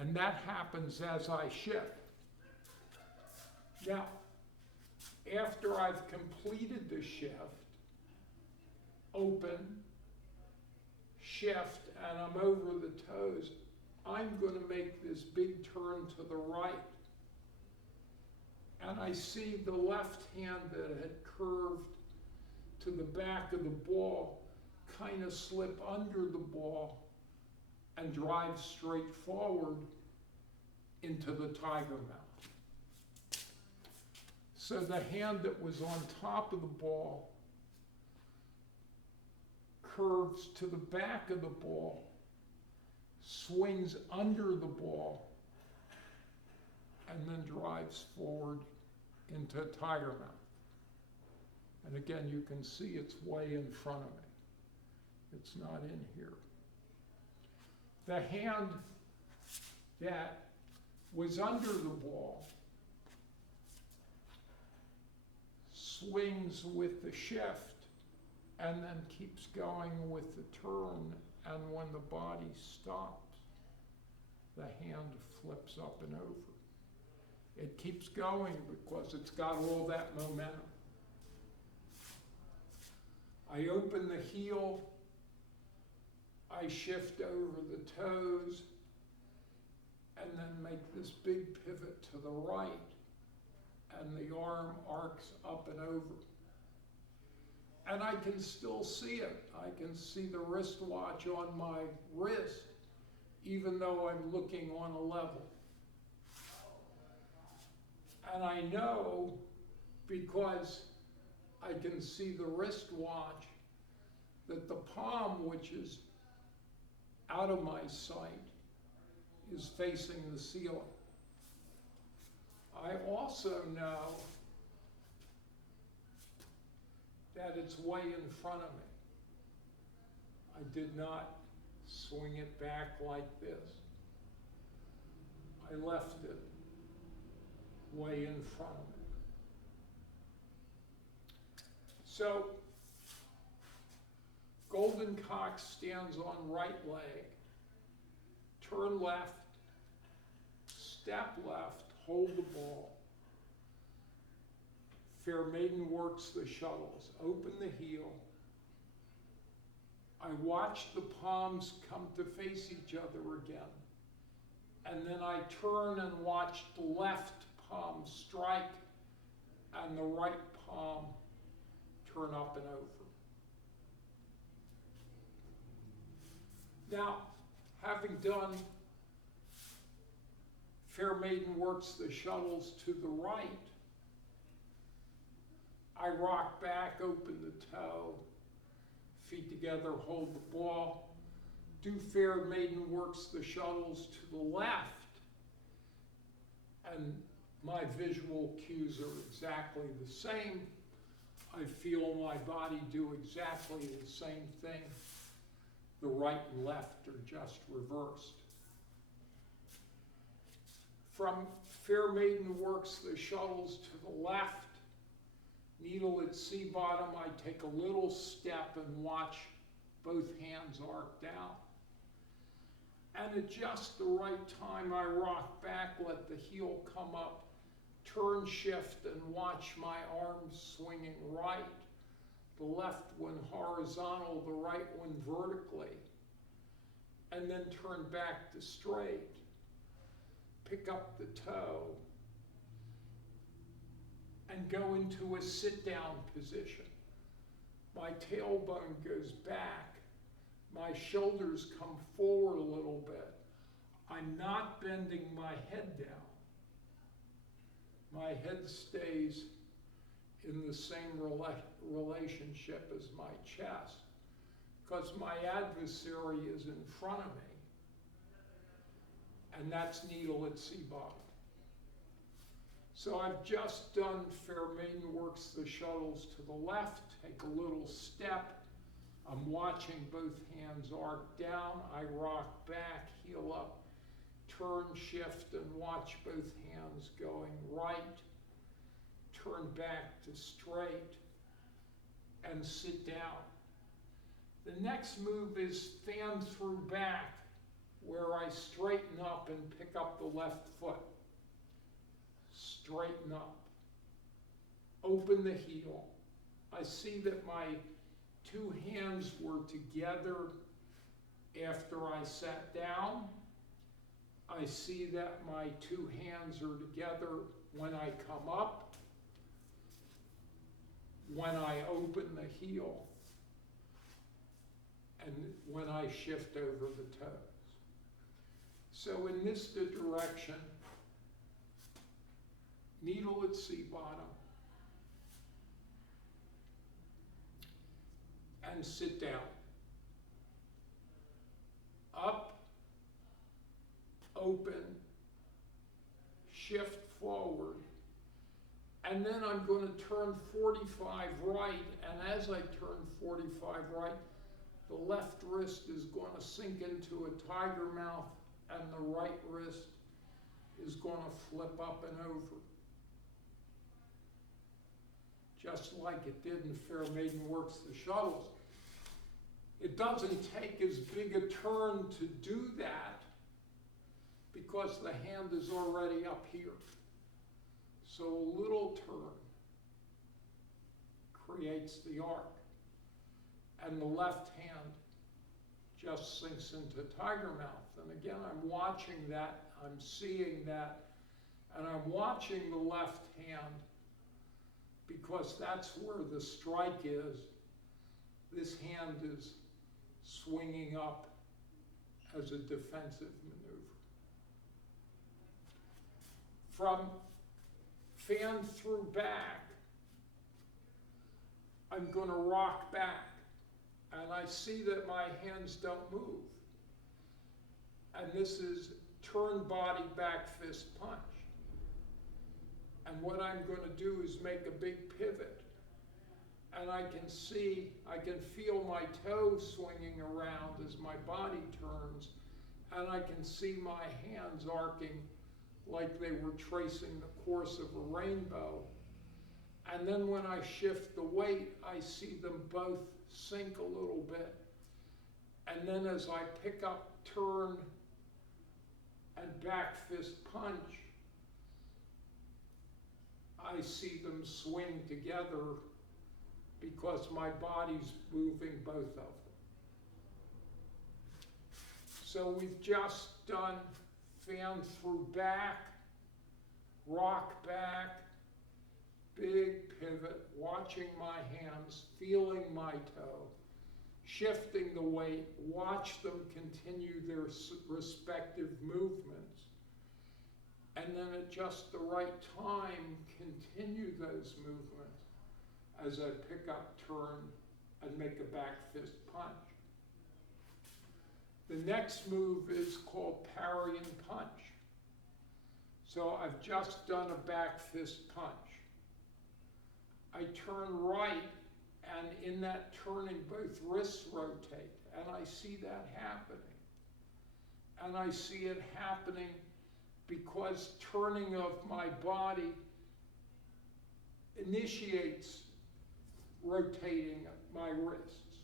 And that happens as I shift. Now, after I've completed the shift, open, shift, and I'm over the toes, I'm going to make this big turn to the right. And I see the left hand that had curved to the back of the ball kind of slip under the ball and drive straight forward into the tiger mouth. So the hand that was on top of the ball curves to the back of the ball, swings under the ball, and then drives forward into tiger mouth. And again, you can see it's way in front of me. It's not in here. The hand that was under the ball swings with the shift and then keeps going with the turn, and when the body stops, the hand flips up and over. It keeps going because it's got all that momentum. I open the heel, I shift over the toes, and then make this big pivot to the right, and the arm arcs up and over. And I can still see it. I can see the wristwatch on my wrist, even though I'm looking on a level. And I know, because I can see the wristwatch, that the palm, which is out of my sight, is facing the ceiling. I also know that it's way in front of me. I did not swing it back like this. I left it way in front of me. So, Golden Cock stands on right leg, turn left, step left, hold the ball. Fair Maiden works the shuttles, open the heel. I watch the palms come to face each other again. And then I turn and watch the left palm strike and the right palm turn up and over. Now, having done Fair Maiden works the shuttles to the right, I rock back, open the toe, feet together, hold the ball. Do Fair Maiden works the shuttles to the left, and my visual cues are exactly the same. I feel my body do exactly the same thing. The right and left are just reversed. From Fair Maiden works the shuttles to the left, needle at C bottom, I take a little step and watch both hands arc down. And at just the right time, I rock back, let the heel come up, turn, shift, and watch my arms swinging right. The left one horizontal, the right one vertically. And then turn back to straight. Pick up the toe. And go into a sit-down position. My tailbone goes back. My shoulders come forward a little bit. I'm not bending my head down. My head stays in the same relationship as my chest, because my adversary is in front of me, and that's needle at C bottom. So I've just done Fair Maiden works the shuttles to the left, take a little step. I'm watching both hands arc down. I rock back, heel up, turn, shift, and watch both hands going right. Turn back to straight and sit down. The next move is fan through back, where I straighten up and pick up the left foot. Straighten up. Open the heel. I see that my two hands were together after I sat down. I see that my two hands are together when I come up, when I open the heel, and when I shift over the toes. So in this direction, needle at C bottom, and sit down. Up, open, shift forward, and then I'm going to turn 45 right, and as I turn 45 right, the left wrist is going to sink into a tiger mouth, and the right wrist is going to flip up and over. Just like it did in Fair Maiden works the shuttles. It doesn't take as big a turn to do that because the hand is already up here. So a little turn creates the arc. And the left hand just sinks into tiger mouth. And again, I'm watching that, I'm seeing that, and I'm watching the left hand because that's where the strike is. This hand is swinging up as a defensive maneuver. From fan through back, I'm going to rock back, and I see that my hands don't move. And this is turn body back fist punch. And what I'm going to do is make a big pivot. and I can feel my toes swinging around as my body turns, and I can see my hands arcing like they were tracing the course of a rainbow. And then when I shift the weight, I see them both sink a little bit. And then as I pick up, turn, and back fist punch, I see them swing together because my body's moving both of them. So we've just done fan through back, rock back, big pivot, watching my hands, feeling my toe, shifting the weight, watch them continue their respective movements, and then at just the right time, continue those movements as I pick up, turn, and make a back fist punch. The next move is called parry and punch. So I've just done a back fist punch. I turn right, and in that turning, both wrists rotate, and I see that happening. And I see it happening because turning of my body initiates rotating my wrists.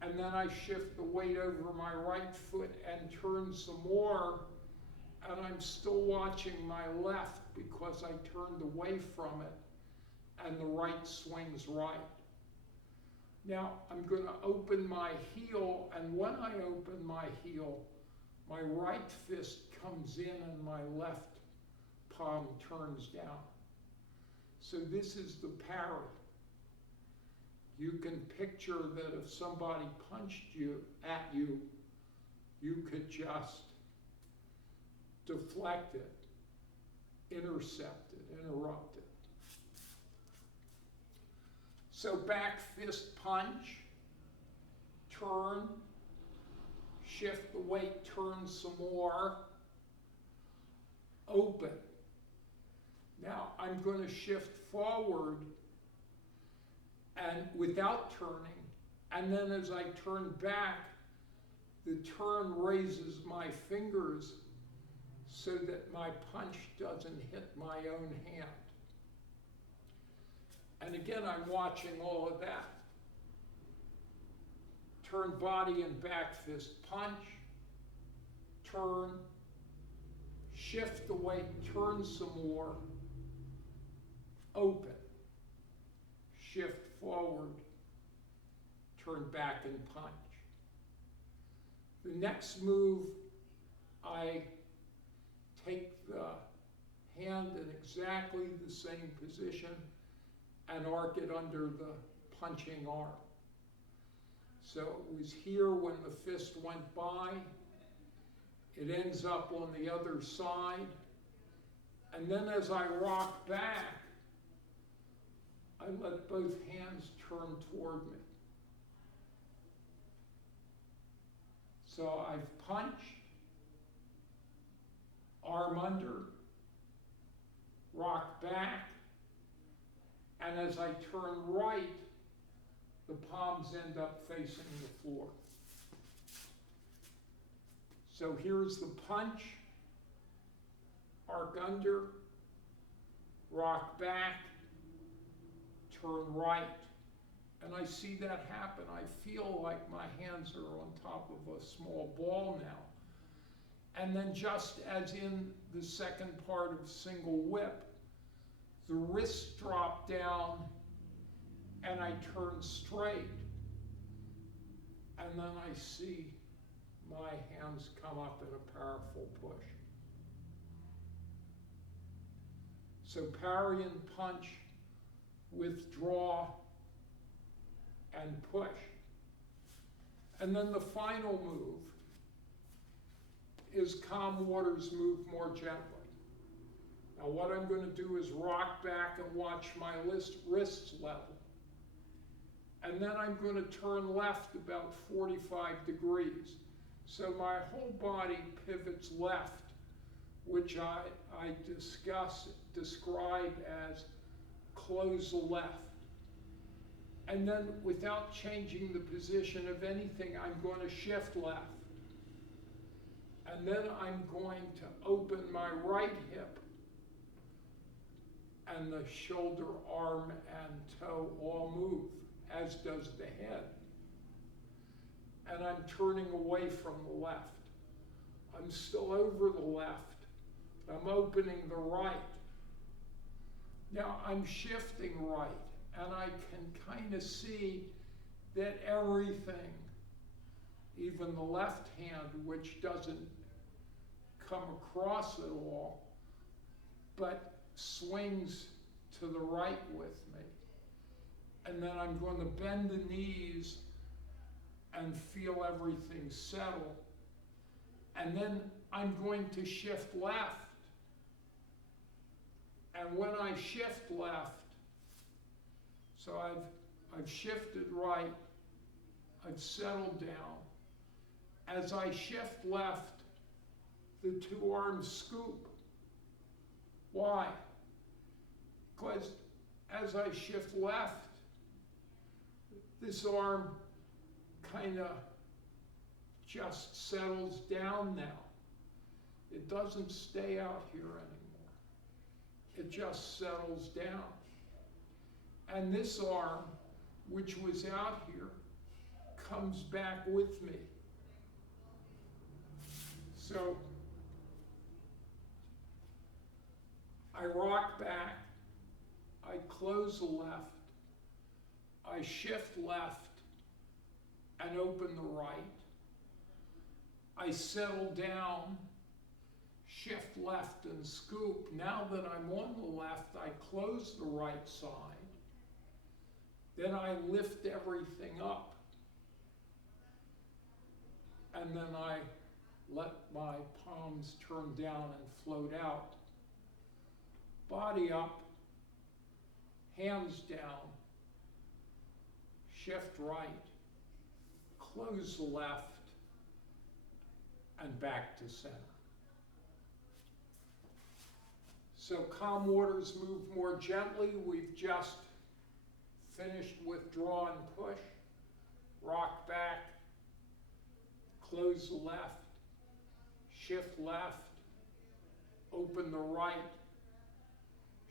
And then I shift the weight over my right foot and turn some more, and I'm still watching my left because I turned away from it, and the right swings right. Now I'm going to open my heel, and when I open my heel, my right fist comes in and my left palm turns down. So this is the parry. You can picture that if somebody punched at you, you could just deflect it, intercept it, interrupt it. So back fist punch, turn, shift the weight, turn some more, open. Now I'm going to shift forward and without turning, and then as I turn back, the turn raises my fingers so that my punch doesn't hit my own hand. And again, I'm watching all of that. Turn body and back fist punch, turn, shift the weight, turn some more, open, shift forward, turn back and punch. The next move, I take the hand in exactly the same position and arc it under the punching arm. So it was here when the fist went by, it ends up on the other side, and then as I rock back, I let both hands turn toward me. So I've punched, arm under, rock back, and as I turn right, the palms end up facing the floor. So here's the punch, arc under, rock back, turn right. And I see that happen. I feel like my hands are on top of a small ball now. And then just as in the second part of single whip, the wrists drop down and I turn straight. And then I see my hands come up in a powerful push. So parry and punch, withdraw, and push. And then the final move is calm waters move more gently. Now what I'm going to do is rock back and watch my wrists level. And then I'm going to turn left about 45 degrees. So my whole body pivots left, which I describe as close the left. And then without changing the position of anything, I'm going to shift left. And then I'm going to open my right hip. And the shoulder, arm, and toe all move, as does the head. And I'm turning away from the left. I'm still over the left. I'm opening the right. Now I'm shifting right, and I can kind of see that everything, even the left hand, which doesn't come across at all, but swings to the right with me. And then I'm going to bend the knees and feel everything settle. And then I'm going to shift left. And when I shift left, so I've shifted right, I've settled down. As I shift left, the two arms scoop. Why? Because as I shift left, this arm kind of just settles down now. It doesn't stay out here anymore. It just settles down. And this arm, which was out here, comes back with me. So I rock back, I close the left, I shift left and open the right. I settle down, shift left and scoop. Now that I'm on the left, I close the right side. Then I lift everything up. And then I let my palms turn down and float out. Body up, hands down, shift right, close the left, and back to center. So calm waters move more gently. We've just finished with draw and push. Rock back, close the left, shift left, open the right,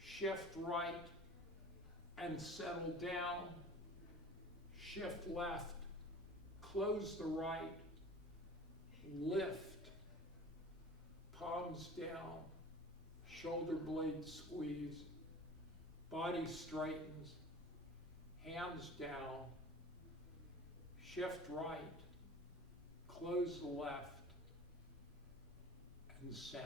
shift right, and settle down, shift left, close the right, lift, palms down, shoulder blades squeeze, body straightens, hands down, shift right, close the left, and center.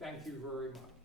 Thank you very much.